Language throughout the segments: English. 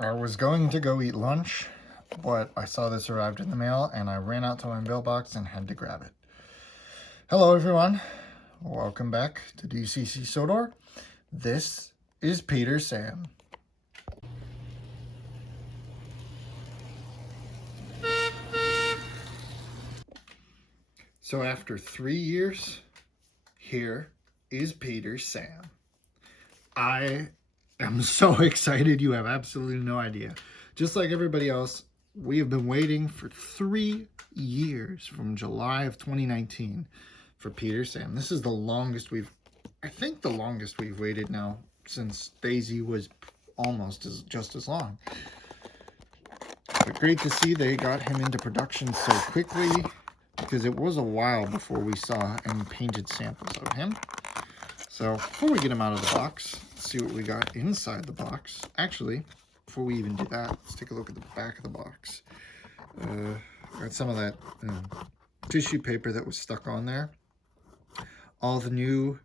I was going to go eat lunch, but I saw this arrived in the mail and I ran out to my mailbox and had to grab it. Hello everyone, welcome back to DCC Sodor. This is Peter Sam. So after 3 years, here is Peter Sam. I am so excited, you have absolutely no idea. Just like everybody else, we have been waiting for 3 years from July of 2019 for Peter Sam. This is the longest I think the longest we've waited now since Daisy was almost just as long. But great to see they got him into production so quickly, because it was a while before we saw any painted samples of him. So before we get him out of the box, let's see what we got inside the box. Actually, before we even do that, let's take a look at the back of the box. Got some of that tissue paper that was stuck on there. All the new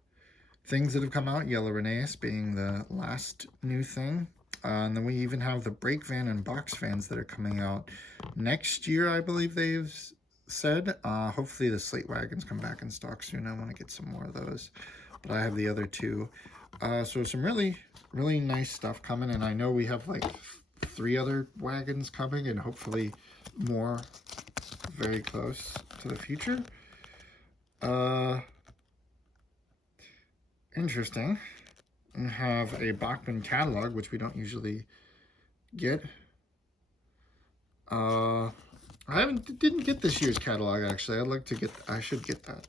things that have come out, Yellow Rheneas being the last new thing. And then we even have the brake van and box fans that are coming out next year, I believe they've said. Hopefully the slate wagons come back in stock soon. I want to get some more of those. But I have the other two. So some really nice stuff coming. And I know we have like 3 other wagons coming and hopefully more very close to the future. Interesting. And have a Bachmann catalog, which we don't usually get. I didn't get this year's catalog actually. I should get that.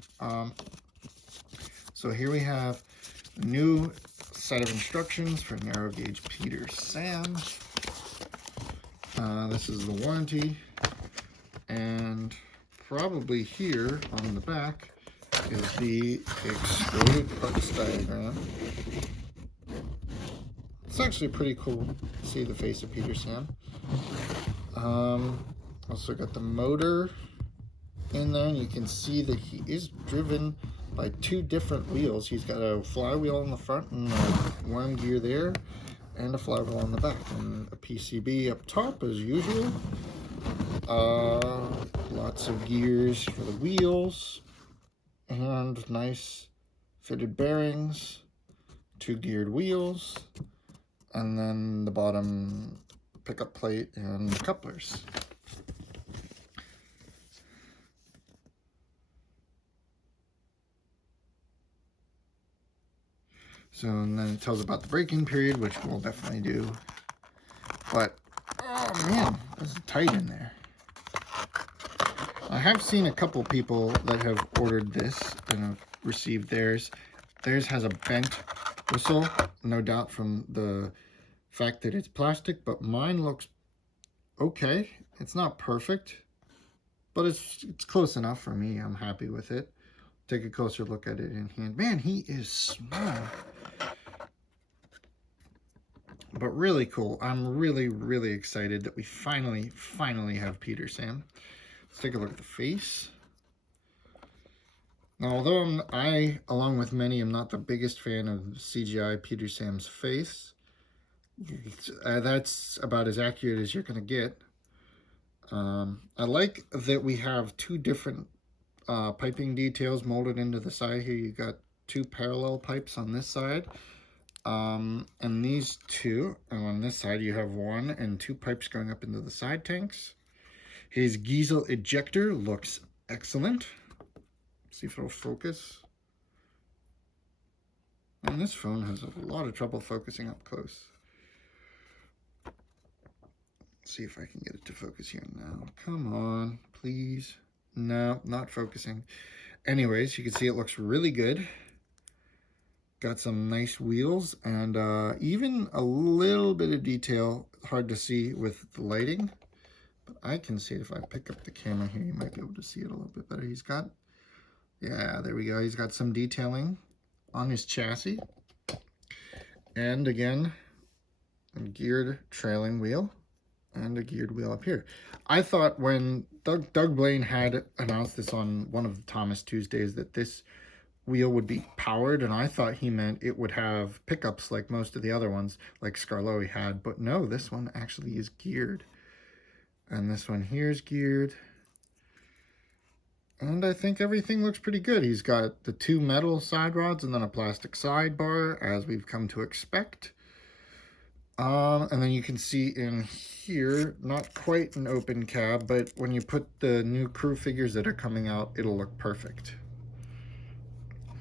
So here we have a new set of instructions for narrow gauge Peter Sam. This is the warranty, and probably here on the back is the exploded parts diagram. It's actually pretty cool to see the face of Peter Sam. Also got the motor in there, and you can see that he is driven by 2 different wheels. He's got a flywheel on the front and a worm gear there, and a flywheel on the back, and a PCB up top as usual. Lots of gears for the wheels, and nice fitted bearings, 2 geared wheels, and then the bottom pickup plate and the couplers. So, and then it tells about the braking period, which we'll definitely do. But, oh man, it's tight in there. I have seen a couple people that have ordered this and have received theirs. Theirs has a bent whistle, no doubt from the fact that it's plastic, but mine looks okay. It's not perfect, but it's close enough for me. I'm happy with it. Take a closer look at it in hand. Man, he is small, but really cool. I'm really excited that we finally have Peter Sam. Let's take a look at the face. Now, although I, along with many, am not the biggest fan of CGI Peter Sam's face, that's about as accurate as you're going to get. I like that we have 2 different piping details molded into the side here. You got 2 parallel pipes on this side, and these 2, and on this side you have 1 and 2 pipes going up into the side tanks. His Giesel ejector looks excellent. See if it'll focus. And this phone has a lot of trouble focusing up close. Let's see if I can get it to focus here now. Come on, please. No, not focusing. Anyways, you can see it looks really good. Got some nice wheels, and even a little bit of detail. Hard to see with the lighting, but I can see it. If I pick up the camera here, you might be able to see it a little bit better. He's got, yeah, there we go. He's got some detailing on his chassis. And again, a geared trailing wheel and a geared wheel up here. I thought when Doug Blaine had announced this on one of the Thomas Tuesdays that this wheel would be powered, and I thought he meant it would have pickups like most of the other ones, like Scarlowi had. But no, this one actually is geared. And this one here is geared. And I think everything looks pretty good. He's got the 2 metal side rods and then a plastic sidebar, as we've come to expect. And then you can see in here, not quite an open cab, but when you put the new crew figures that are coming out, it'll look perfect.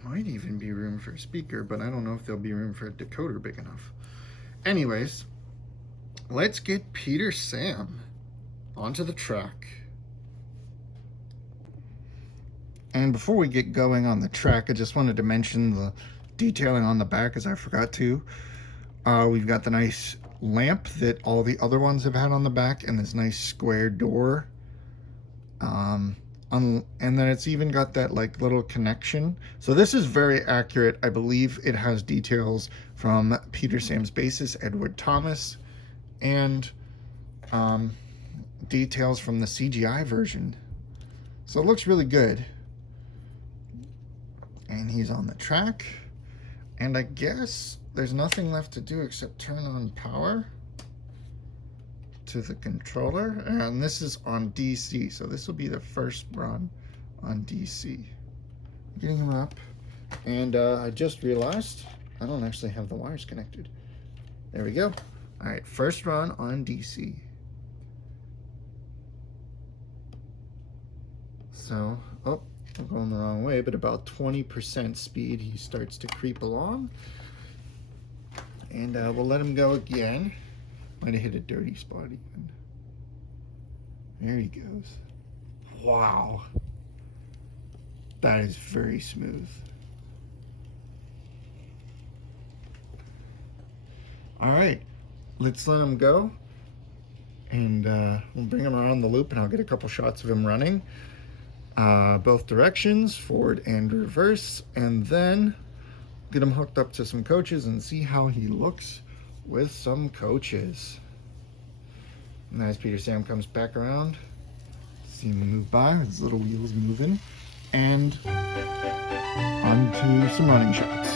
Might even be room for a speaker, but I don't know if there'll be room for a decoder big enough. Anyways, let's get Peter Sam onto the track. And before we get going on the track, I just wanted to mention the detailing on the back, as I forgot to. We've got the nice lamp that all the other ones have had on the back, and this nice square door. And then it's even got that like little connection. So this is very accurate. I believe it has details from Peter Sam's bassist, Edward Thomas, and details from the CGI version. So it looks really good. And he's on the track. And I guess there's nothing left to do except turn on power to the controller. And this is on DC, so this will be the first run on DC. Getting him up. And I just realized I don't actually have the wires connected. There we go. All right, first run on DC. So, oh, I'm going the wrong way, but about 20% speed, he starts to creep along. And we'll let him go again. Might have hit a dirty spot even. There he goes. Wow. That is very smooth. All right, let's let him go. And we'll bring him around the loop, and I'll get a couple shots of him running. Both directions, forward and reverse, and then get him hooked up to some coaches and see how he looks with some coaches. And as Peter Sam comes back around, see him move by, his little wheels moving, and onto some running shots.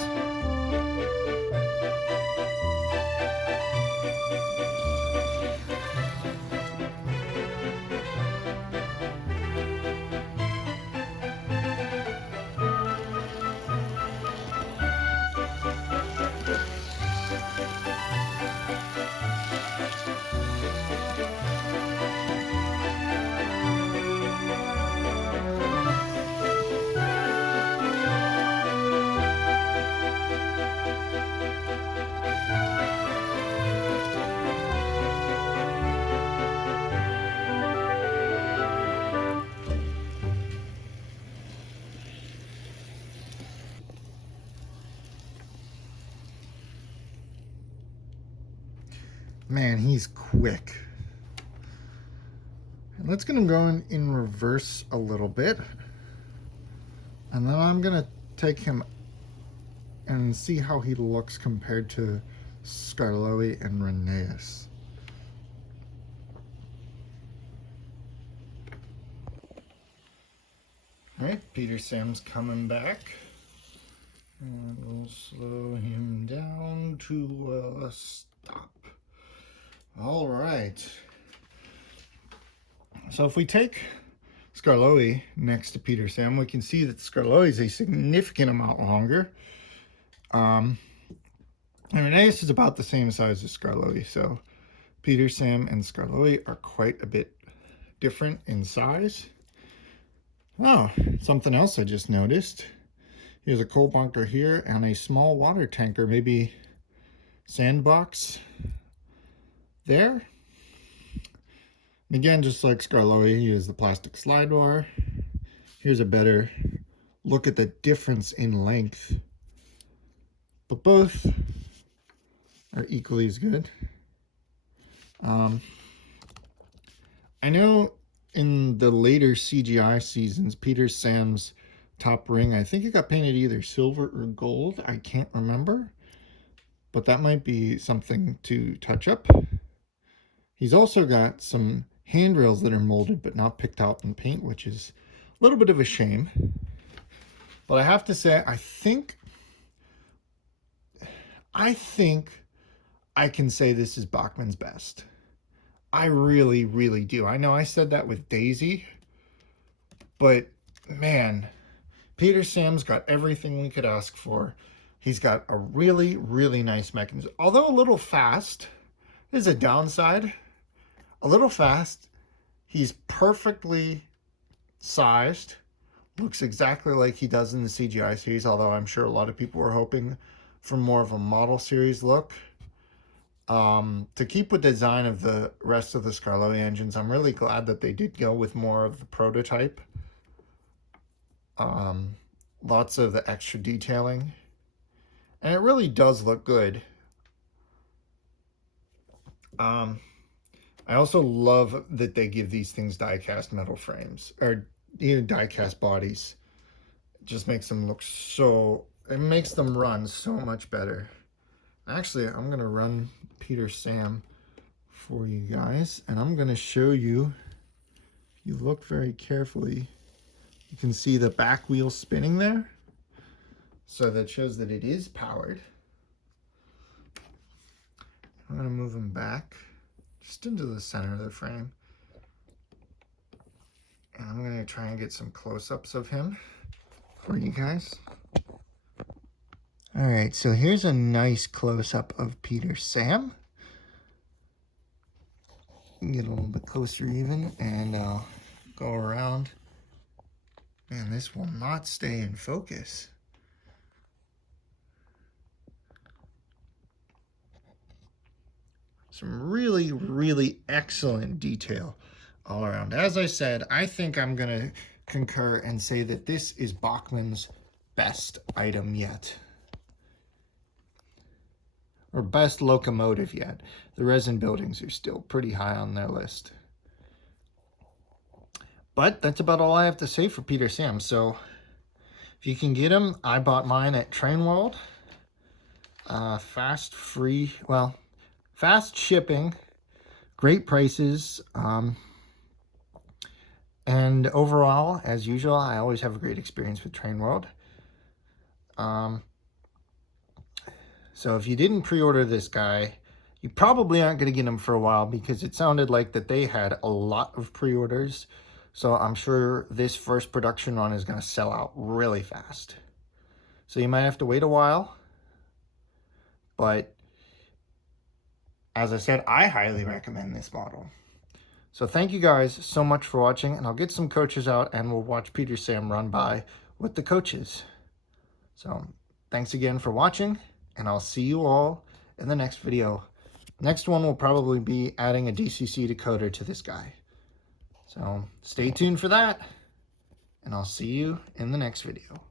Man, he's quick. Let's get him going in reverse a little bit. And then I'm going to take him and see how he looks compared to Scarlowi and Rheneas. All right, Peter Sam's coming back. And we'll slow him down to a stop. All right. So if we take Scarlowi next to Peter Sam, we can see that Scarlowi is a significant amount longer. And Rheneas is about the same size as Scarlowi, so Peter Sam and Scarlowi are quite a bit different in size. Oh, something else I just noticed. Here's a coal bunker here and a small water tanker, maybe sandbox there. And again, just like Scarlowi, he has the plastic slide bar. Here's a better look at the difference in length. But both are equally as good. I know in the later CGI seasons, Peter Sam's top ring, I think it got painted either silver or gold. I can't remember. But that might be something to touch up. He's also got some handrails that are molded but not picked out in paint, which is a little bit of a shame. But I have to say, I think I can say this is Bachmann's best. I really, really do. I know I said that with Daisy, but man, Peter Sam's got everything we could ask for. He's got a really, really nice mechanism. Although a little fast, there's a downside. A little fast. He's perfectly sized. Looks exactly like he does in the CGI series, although I'm sure a lot of people were hoping for more of a model series look. To keep with the design of the rest of the Scarlotti engines, I'm really glad that they did go with more of the prototype. Lots of the extra detailing. And it really does look good. I also love that they give these things die-cast metal frames, or even die-cast bodies. It just makes them look so, it makes them run so much better. Actually, I'm going to run Peter Sam for you guys, and I'm going to show you, if you look very carefully, you can see the back wheel spinning there. So that shows that it is powered. I'm going to move him back just into the center of the frame. And I'm going to try and get some close-ups of him for you guys. All right, so here's a nice close-up of Peter Sam. Get a little bit closer even, and go around. Man, this will not stay in focus. Some really, really excellent detail all around. As I said, I think I'm going to concur and say that this is Bachmann's best item yet. Or best locomotive yet. The resin buildings are still pretty high on their list. But that's about all I have to say for Peter Sam. So if you can get him, I bought mine at Train World. Fast shipping, great prices, and overall, as usual, I always have a great experience with Train World. So if you didn't pre-order this guy, you probably aren't going to get him for a while, because it sounded like that they had a lot of pre-orders. So I'm sure this first production run is going to sell out really fast. So you might have to wait a while. But as I said, I highly recommend this model. So thank you guys so much for watching, and I'll get some coaches out and we'll watch Peter Sam run by with the coaches. So thanks again for watching, and I'll see you all in the next video. Next one will probably be adding a DCC decoder to this guy. So stay tuned for that, and I'll see you in the next video.